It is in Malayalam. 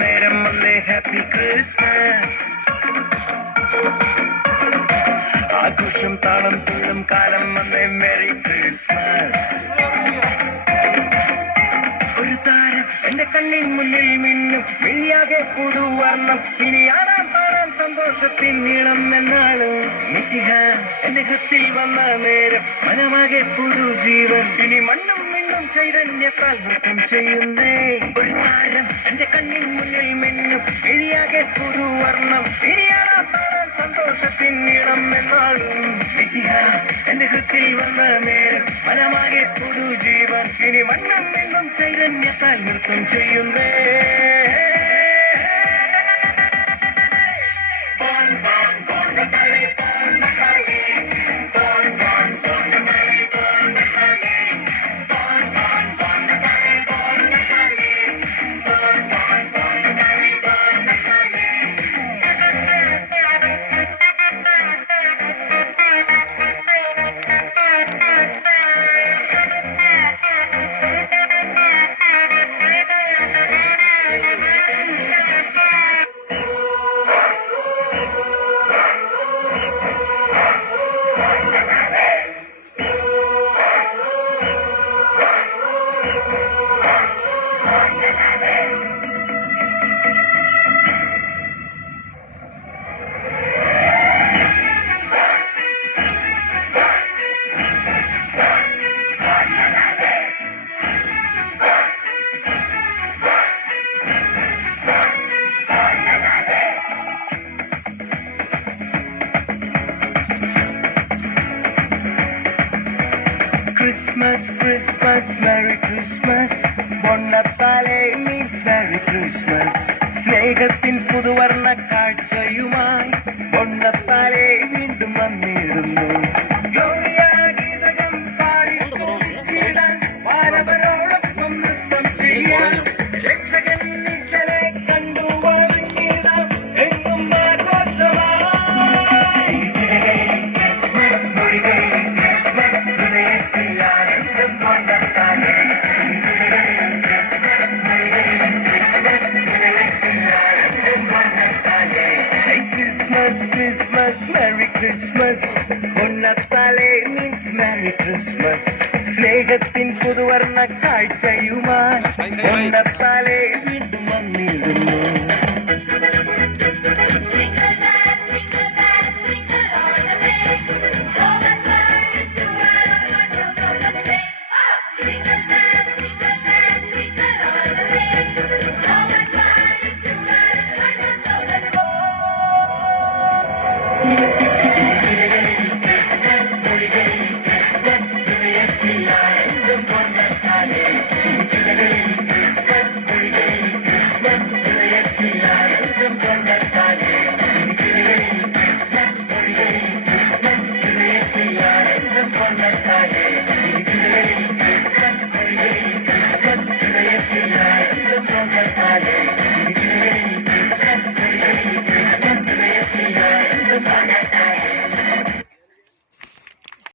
നേരം വന്നേ ഹാപ്പി ക്രിസ്മസ്. ആഘോഷം താളം തുള്ളും കാലം വന്നേ മെറി ക്രിസ്മസ്. ഒരു താരം എന്റെ കണ്ണിൻ മുന്നിൽ മിന്നും, മിഴിയാകെ പുതുവർണ്ണം, ഇനി ആടാൻ പാടാൻ സന്തോഷത്തിൻ നീളം എന്നാള്. മിശിഹ എന്റെ ഹൃത്തിൽ വന്ന നേരം മനമാകെ പുതുജീവൻ, ഇനി മണ്ണും മിണ്ണും ചൈതന്യത്താൽ നൃത്തം ചെയ്യുന്നേ. ഒരു താരം എന്റെ കണ്ണിൻ മുന്നിൽ മിന്നും, മിഴിയാകെ പുതുവർണ്ണം, ഇനി ആടാൻ പാടാൻ സന്തോഷത്തിൻ നീളം എന്നാളും. മിശിഹ എന്റെ ഹൃത്തിൽ വന്ന നേരം മനമാകെ പുതുജീവൻ, ഇനി മണ്ണും മിണ്ണും ചൈതന്യത്താൽ നൃത്തം ചെയ്യുന്നേ. Christmas, Christmas, Merry Christmas. പൊണ്ണത്താലേ means Merry Christmas. സ്നേഹത്തിൻ പുതുവർണ്ണ കാഴ്ചയുമായി പൊണ്ണത്താലേ വീണ്ടും വന്നിടുന്നു. ഗ്ലോറിയ ഗീതകം പാടി സ്തുതിച്ചിടാൻ വാനവരോടൊപ്പം നൃത്തം ചെയ്യാൻ രക്ഷകൻ ഈശനെ കണ്ടു വണങ്ങിടാം എങ്ങും ആഘോഷമായി. Christmas, Merry Christmas. പൊന്നത്താലേ means Merry Christmas. സ്നേഹത്തിൻ പുതുവർണ്ണ കാഴ്ചയുമായി പൊന്നത്താലേ വീണ്ടും വന്നിടുന്നു. Christmas,